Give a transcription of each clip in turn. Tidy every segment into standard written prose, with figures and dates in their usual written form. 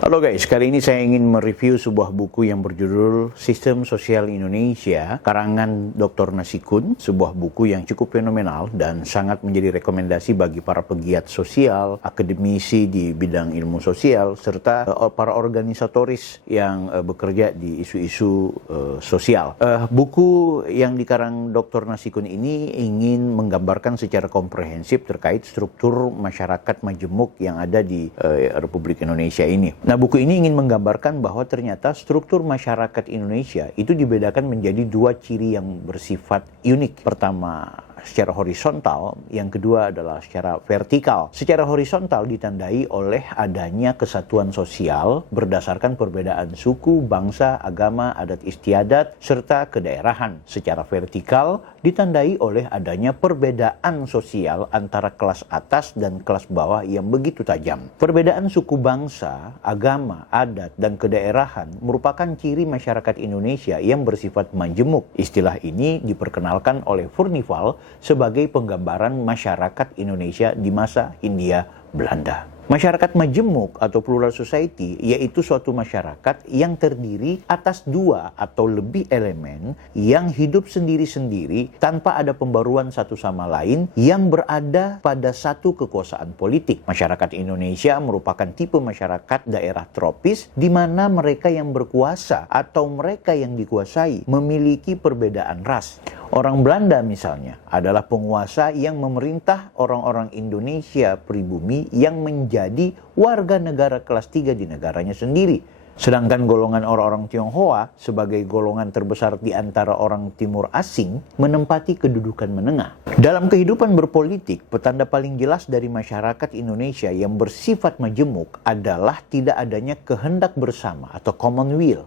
Halo guys, kali ini saya ingin mereview sebuah buku yang berjudul Sistem Sosial Indonesia, karangan Dr. Nasikun, sebuah buku yang cukup fenomenal dan sangat menjadi rekomendasi bagi para pegiat sosial, akademisi di bidang ilmu sosial, serta para organisatoris yang bekerja di isu-isu sosial. Buku yang dikarang Dr. Nasikun ini ingin menggambarkan secara komprehensif terkait struktur masyarakat majemuk yang ada di Republik Indonesia ini. Nah, buku ini ingin menggambarkan bahwa ternyata struktur masyarakat Indonesia itu dibedakan menjadi dua ciri yang bersifat unik. Pertama, secara horizontal, yang kedua adalah secara vertikal. Secara horizontal ditandai oleh adanya kesatuan sosial berdasarkan perbedaan suku, bangsa, agama, adat istiadat, serta kedaerahan. Secara vertikal ditandai oleh adanya perbedaan sosial antara kelas atas dan kelas bawah yang begitu tajam. Perbedaan suku bangsa, agama, adat, dan kedaerahan merupakan ciri masyarakat Indonesia yang bersifat majemuk. Istilah ini diperkenalkan oleh Furnival sebagai penggambaran masyarakat Indonesia di masa Hindia Belanda. Masyarakat majemuk atau plural society yaitu suatu masyarakat yang terdiri atas dua atau lebih elemen yang hidup sendiri-sendiri tanpa ada pembaruan satu sama lain yang berada pada satu kekuasaan politik. Masyarakat Indonesia merupakan tipe masyarakat daerah tropis di mana mereka yang berkuasa atau mereka yang dikuasai memiliki perbedaan ras. Orang Belanda misalnya adalah penguasa yang memerintah orang-orang Indonesia pribumi yang menjadi warga negara kelas 3 di negaranya sendiri. Sedangkan golongan orang-orang Tionghoa sebagai golongan terbesar di antara orang timur asing menempati kedudukan menengah. Dalam kehidupan berpolitik, petanda paling jelas dari masyarakat Indonesia yang bersifat majemuk adalah tidak adanya kehendak bersama atau common will.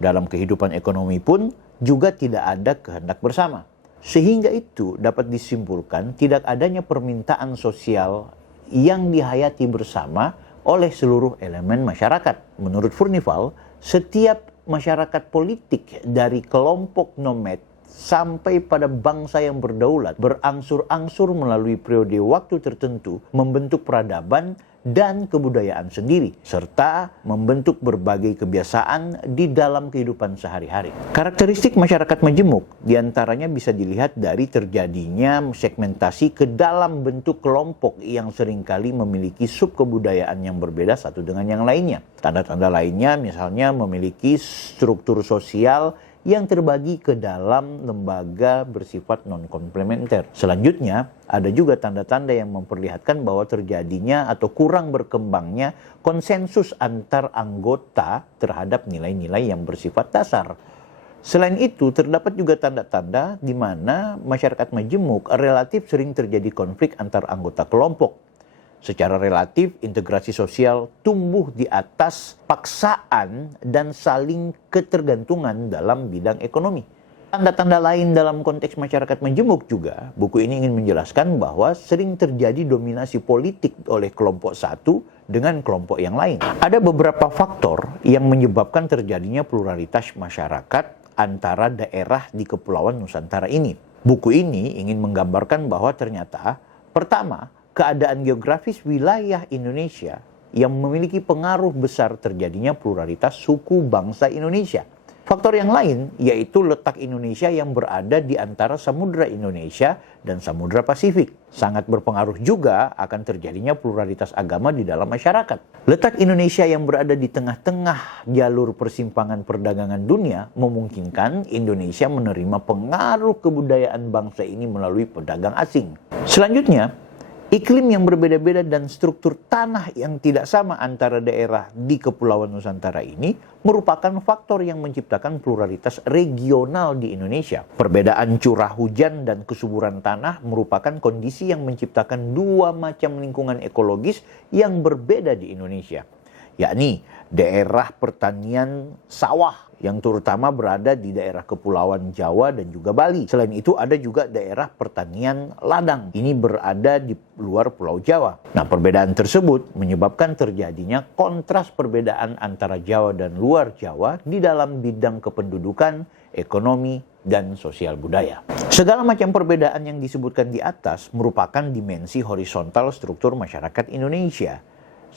Dalam kehidupan ekonomi pun juga tidak ada kehendak bersama. Sehingga itu dapat disimpulkan tidak adanya permintaan sosial yang dihayati bersama oleh seluruh elemen masyarakat. Menurut Furnival, setiap masyarakat politik dari kelompok nomad sampai pada bangsa yang berdaulat berangsur-angsur melalui periode waktu tertentu membentuk peradaban dan kebudayaan sendiri, serta membentuk berbagai kebiasaan di dalam kehidupan sehari-hari. Karakteristik masyarakat majemuk diantaranya bisa dilihat dari terjadinya segmentasi ke dalam bentuk kelompok yang seringkali memiliki subkebudayaan yang berbeda satu dengan yang lainnya. Tanda-tanda lainnya misalnya memiliki struktur sosial yang terbagi ke dalam lembaga bersifat non-komplementer. Selanjutnya, ada juga tanda-tanda yang memperlihatkan bahwa terjadinya atau kurang berkembangnya konsensus antar anggota terhadap nilai-nilai yang bersifat dasar. Selain itu, terdapat juga tanda-tanda di mana masyarakat majemuk relatif sering terjadi konflik antar anggota kelompok. Secara relatif, integrasi sosial tumbuh di atas paksaan dan saling ketergantungan dalam bidang ekonomi. Tanda-tanda lain dalam konteks masyarakat majemuk juga, buku ini ingin menjelaskan bahwa sering terjadi dominasi politik oleh kelompok satu dengan kelompok yang lain. Ada beberapa faktor yang menyebabkan terjadinya pluralitas masyarakat antara daerah di Kepulauan Nusantara ini. Buku ini ingin menggambarkan bahwa ternyata, pertama, keadaan geografis wilayah Indonesia yang memiliki pengaruh besar terjadinya pluralitas suku bangsa Indonesia. Faktor yang lain yaitu letak Indonesia yang berada di antara Samudra Indonesia dan Samudra Pasifik. Sangat berpengaruh juga akan terjadinya pluralitas agama di dalam masyarakat. Letak Indonesia yang berada di tengah-tengah jalur persimpangan perdagangan dunia memungkinkan Indonesia menerima pengaruh kebudayaan bangsa ini melalui pedagang asing. Selanjutnya, iklim yang berbeda-beda dan struktur tanah yang tidak sama antara daerah di Kepulauan Nusantara ini merupakan faktor yang menciptakan pluralitas regional di Indonesia. Perbedaan curah hujan dan kesuburan tanah merupakan kondisi yang menciptakan dua macam lingkungan ekologis yang berbeda di Indonesia, yakni daerah pertanian sawah yang terutama berada di daerah Kepulauan Jawa dan juga Bali. Selain itu ada juga daerah pertanian ladang. Ini berada di luar Pulau Jawa. Nah, perbedaan tersebut menyebabkan terjadinya kontras perbedaan antara Jawa dan luar Jawa di dalam bidang kependudukan, ekonomi, dan sosial budaya. Segala macam perbedaan yang disebutkan di atas merupakan dimensi horizontal struktur masyarakat Indonesia.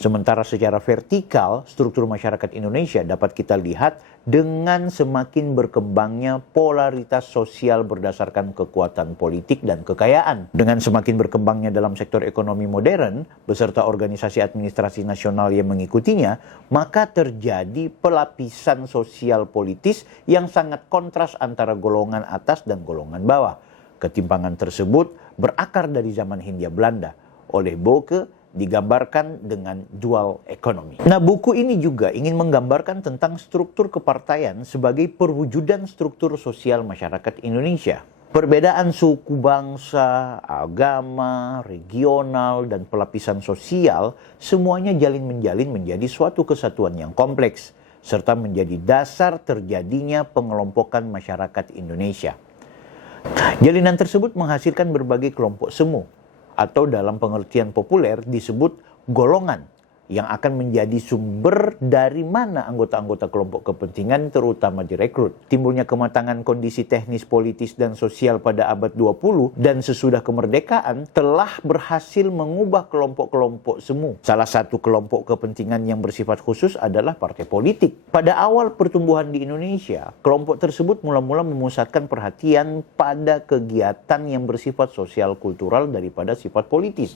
Sementara secara vertikal, struktur masyarakat Indonesia dapat kita lihat dengan semakin berkembangnya polaritas sosial berdasarkan kekuatan politik dan kekayaan. Dengan semakin berkembangnya dalam sektor ekonomi modern, beserta organisasi administrasi nasional yang mengikutinya, maka terjadi pelapisan sosial politis yang sangat kontras antara golongan atas dan golongan bawah. Ketimpangan tersebut berakar dari zaman Hindia Belanda. Oleh Bocke, digambarkan dengan dual ekonomi. Nah, buku ini juga ingin menggambarkan tentang struktur kepartaian sebagai perwujudan struktur sosial masyarakat Indonesia. Perbedaan suku bangsa, agama, regional, dan pelapisan sosial semuanya jalin menjalin menjadi suatu kesatuan yang kompleks, serta menjadi dasar terjadinya pengelompokan masyarakat Indonesia. Jalinan tersebut menghasilkan berbagai kelompok semu, atau dalam pengertian populer disebut golongan, yang akan menjadi sumber dari mana anggota-anggota kelompok kepentingan terutama direkrut. Timbulnya kematangan kondisi teknis, politis, dan sosial pada abad 20 dan sesudah kemerdekaan telah berhasil mengubah kelompok-kelompok semu. Salah satu kelompok kepentingan yang bersifat khusus adalah partai politik. Pada awal pertumbuhan di Indonesia, kelompok tersebut mula-mula memusatkan perhatian pada kegiatan yang bersifat sosial kultural daripada sifat politis.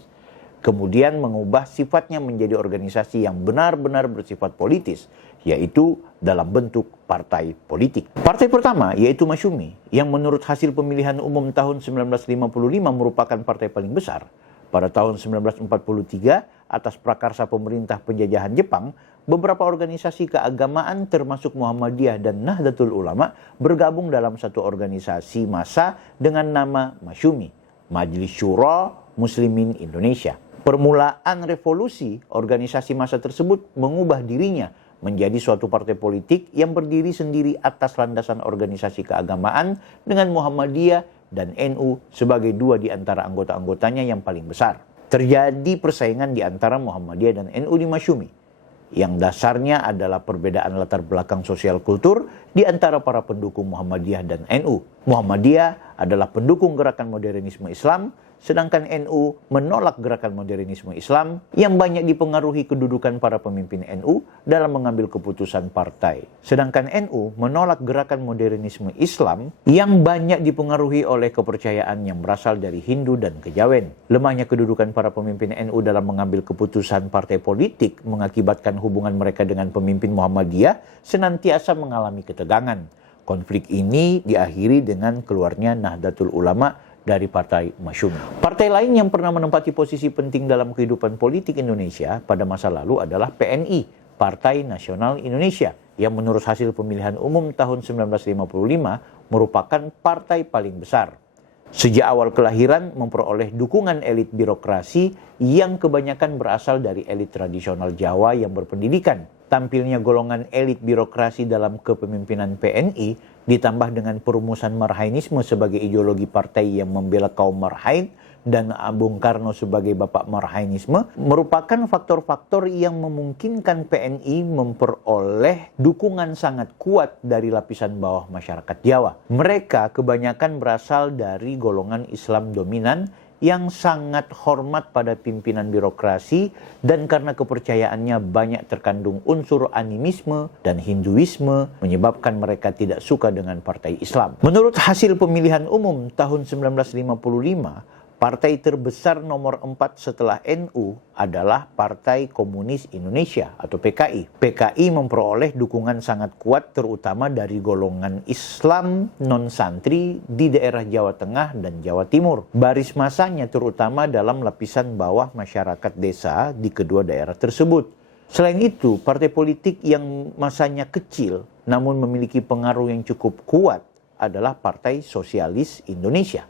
Kemudian mengubah sifatnya menjadi organisasi yang benar-benar bersifat politis, yaitu dalam bentuk partai politik. Partai pertama yaitu Masyumi, yang menurut hasil pemilihan umum tahun 1955 merupakan partai paling besar. Pada tahun 1943, atas prakarsa pemerintah penjajahan Jepang, beberapa organisasi keagamaan termasuk Muhammadiyah dan Nahdlatul Ulama bergabung dalam satu organisasi massa dengan nama Masyumi, Majelis Syuro Muslimin Indonesia. Permulaan revolusi, organisasi massa tersebut mengubah dirinya menjadi suatu partai politik yang berdiri sendiri atas landasan organisasi keagamaan dengan Muhammadiyah dan NU sebagai dua di antara anggota-anggotanya yang paling besar. Terjadi persaingan di antara Muhammadiyah dan NU di Masyumi, yang dasarnya adalah perbedaan latar belakang sosial kultur di antara para pendukung Muhammadiyah dan NU. Muhammadiyah adalah pendukung gerakan modernisme Islam, sedangkan NU menolak gerakan modernisme Islam yang banyak dipengaruhi kedudukan para pemimpin NU dalam mengambil keputusan partai. Sedangkan NU menolak gerakan modernisme Islam yang banyak dipengaruhi oleh kepercayaan yang berasal dari Hindu dan Kejawen. Lemahnya kedudukan para pemimpin NU dalam mengambil keputusan partai politik mengakibatkan hubungan mereka dengan pemimpin Muhammadiyah senantiasa mengalami ketegangan. Konflik ini diakhiri dengan keluarnya Nahdlatul Ulama dari Partai Masyumi. Partai lain yang pernah menempati posisi penting dalam kehidupan politik Indonesia pada masa lalu adalah PNI, Partai Nasional Indonesia, yang menurut hasil pemilihan umum tahun 1955 merupakan partai paling besar. Sejak awal kelahiran memperoleh dukungan elit birokrasi yang kebanyakan berasal dari elit tradisional Jawa yang berpendidikan. Tampilnya golongan elit birokrasi dalam kepemimpinan PNI ditambah dengan perumusan Marhainisme sebagai ideologi partai yang membela kaum Marhain dan Bung Karno sebagai bapak Marhainisme merupakan faktor-faktor yang memungkinkan PNI memperoleh dukungan sangat kuat dari lapisan bawah masyarakat Jawa. Mereka kebanyakan berasal dari golongan Islam dominan yang sangat hormat pada pimpinan birokrasi dan karena kepercayaannya banyak terkandung unsur animisme dan Hinduisme menyebabkan mereka tidak suka dengan partai Islam. Menurut hasil pemilihan umum tahun 1955, partai terbesar nomor 4 setelah NU adalah Partai Komunis Indonesia atau PKI. PKI memperoleh dukungan sangat kuat terutama dari golongan Islam non-santri di daerah Jawa Tengah dan Jawa Timur. Baris masanya terutama dalam lapisan bawah masyarakat desa di kedua daerah tersebut. Selain itu, partai politik yang masanya kecil namun memiliki pengaruh yang cukup kuat adalah Partai Sosialis Indonesia.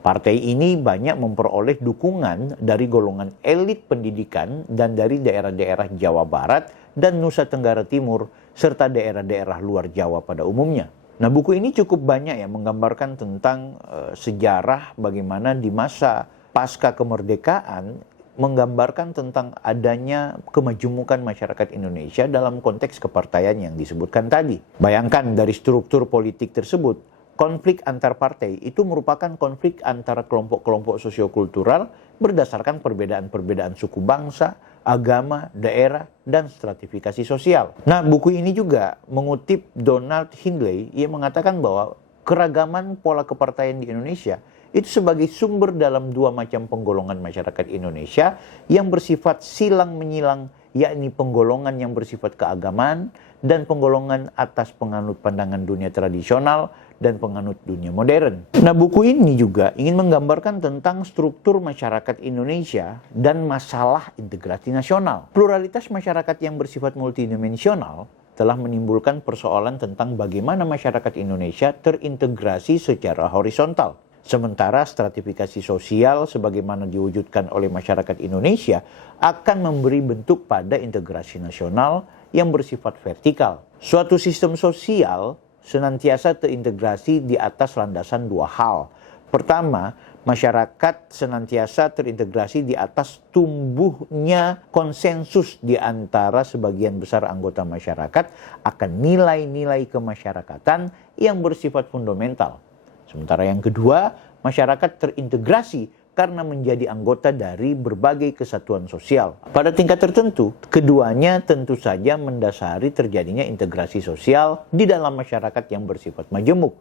Partai ini banyak memperoleh dukungan dari golongan elit pendidikan dan dari daerah-daerah Jawa Barat dan Nusa Tenggara Timur, serta daerah-daerah luar Jawa pada umumnya. Nah, buku ini cukup banyak ya menggambarkan tentang sejarah bagaimana di masa pasca kemerdekaan, menggambarkan tentang adanya kemajemukan masyarakat Indonesia dalam konteks kepartaian yang disebutkan tadi. Bayangkan dari struktur politik tersebut, konflik antar partai itu merupakan konflik antara kelompok-kelompok sosiokultural berdasarkan perbedaan-perbedaan suku bangsa, agama, daerah, dan stratifikasi sosial. Nah, buku ini juga mengutip Donald Hindley yang mengatakan bahwa keragaman pola kepartaian di Indonesia itu sebagai sumber dalam dua macam penggolongan masyarakat Indonesia yang bersifat silang menyilang, yakni penggolongan yang bersifat keagamaan dan penggolongan atas penganut pandangan dunia tradisional dan penganut dunia modern. Nah, buku ini juga ingin menggambarkan tentang struktur masyarakat Indonesia dan masalah integrasi nasional. Pluralitas masyarakat yang bersifat multidimensional telah menimbulkan persoalan tentang bagaimana masyarakat Indonesia terintegrasi secara horizontal. Sementara stratifikasi sosial sebagaimana diwujudkan oleh masyarakat Indonesia akan memberi bentuk pada integrasi nasional yang bersifat vertikal. Suatu sistem sosial senantiasa terintegrasi di atas landasan dua hal. Pertama, masyarakat senantiasa terintegrasi di atas tumbuhnya konsensus di antara sebagian besar anggota masyarakat akan nilai-nilai kemasyarakatan yang bersifat fundamental. Sementara yang kedua, masyarakat terintegrasi karena menjadi anggota dari berbagai kesatuan sosial. Pada tingkat tertentu, keduanya tentu saja mendasari terjadinya integrasi sosial di dalam masyarakat yang bersifat majemuk.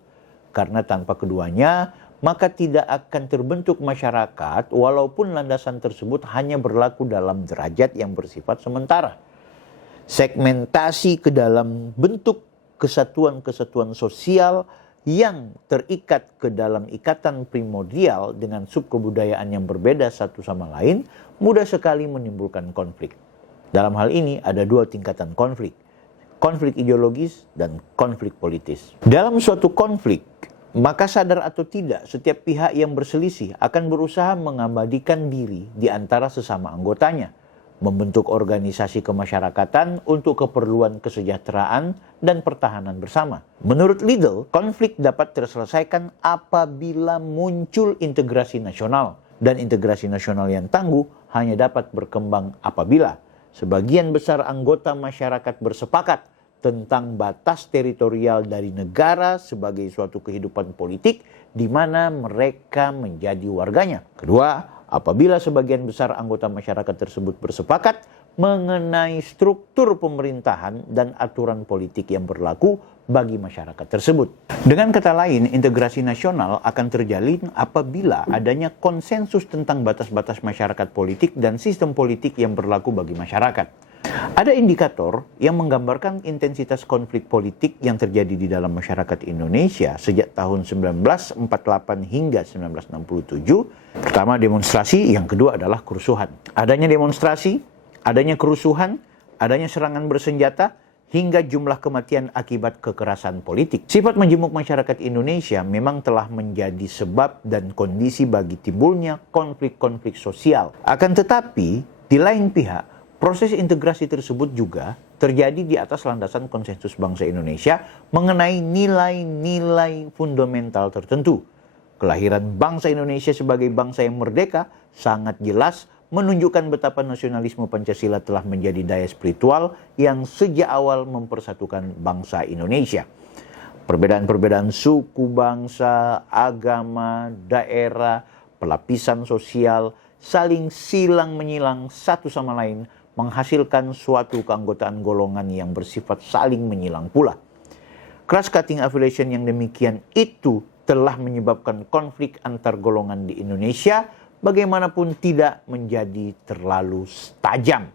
Karena tanpa keduanya, maka tidak akan terbentuk masyarakat walaupun landasan tersebut hanya berlaku dalam derajat yang bersifat sementara. Segmentasi ke dalam bentuk kesatuan-kesatuan sosial yang terikat ke dalam ikatan primordial dengan subkebudayaan yang berbeda satu sama lain mudah sekali menimbulkan konflik. Dalam hal ini ada dua tingkatan konflik, konflik ideologis dan konflik politis. Dalam suatu konflik, maka sadar atau tidak setiap pihak yang berselisih akan berusaha mengabadikan diri di antara sesama anggotanya, membentuk organisasi kemasyarakatan untuk keperluan kesejahteraan dan pertahanan bersama. Menurut Liddell, konflik dapat terselesaikan apabila muncul integrasi nasional, dan integrasi nasional yang tangguh hanya dapat berkembang apabila sebagian besar anggota masyarakat bersepakat tentang batas teritorial dari negara sebagai suatu kehidupan politik di mana mereka menjadi warganya. Kedua, apabila sebagian besar anggota masyarakat tersebut bersepakat mengenai struktur pemerintahan dan aturan politik yang berlaku bagi masyarakat tersebut. Dengan kata lain, integrasi nasional akan terjalin apabila adanya konsensus tentang batas-batas masyarakat politik dan sistem politik yang berlaku bagi masyarakat. Ada indikator yang menggambarkan intensitas konflik politik yang terjadi di dalam masyarakat Indonesia sejak tahun 1948 hingga 1967. Pertama, demonstrasi, yang kedua adalah kerusuhan. Adanya demonstrasi, adanya kerusuhan, adanya serangan bersenjata, hingga jumlah kematian akibat kekerasan politik. Sifat majemuk masyarakat Indonesia memang telah menjadi sebab dan kondisi bagi timbulnya konflik-konflik sosial. Akan tetapi, di lain pihak, proses integrasi tersebut juga terjadi di atas landasan konsensus bangsa Indonesia mengenai nilai-nilai fundamental tertentu. Kelahiran bangsa Indonesia sebagai bangsa yang merdeka sangat jelas menunjukkan betapa nasionalisme Pancasila telah menjadi daya spiritual yang sejak awal mempersatukan bangsa Indonesia. Perbedaan-perbedaan suku, bangsa, agama, daerah, pelapisan sosial saling silang menyilang satu sama lain menghasilkan suatu keanggotaan golongan yang bersifat saling menyilang pula. Cross-cutting affiliation yang demikian itu telah menyebabkan konflik antar golongan di Indonesia bagaimanapun tidak menjadi terlalu tajam.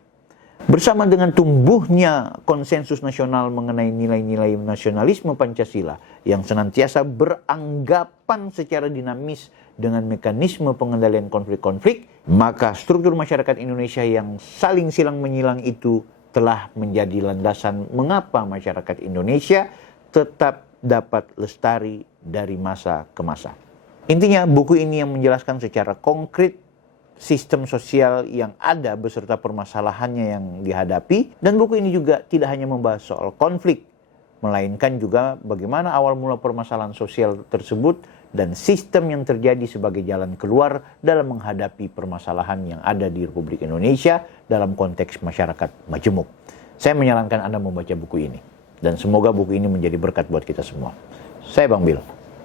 Bersama dengan tumbuhnya konsensus nasional mengenai nilai-nilai nasionalisme Pancasila yang senantiasa beranggapan secara dinamis dengan mekanisme pengendalian konflik-konflik, maka struktur masyarakat Indonesia yang saling silang menyilang itu telah menjadi landasan mengapa masyarakat Indonesia tetap dapat lestari dari masa ke masa. Intinya, buku ini yang menjelaskan secara konkret sistem sosial yang ada beserta permasalahannya yang dihadapi, dan buku ini juga tidak hanya membahas soal konflik, melainkan juga bagaimana awal mula permasalahan sosial tersebut dan sistem yang terjadi sebagai jalan keluar dalam menghadapi permasalahan yang ada di Republik Indonesia dalam konteks masyarakat majemuk. Saya menyarankan Anda membaca buku ini, dan semoga buku ini menjadi berkat buat kita semua. Saya Bang Bil.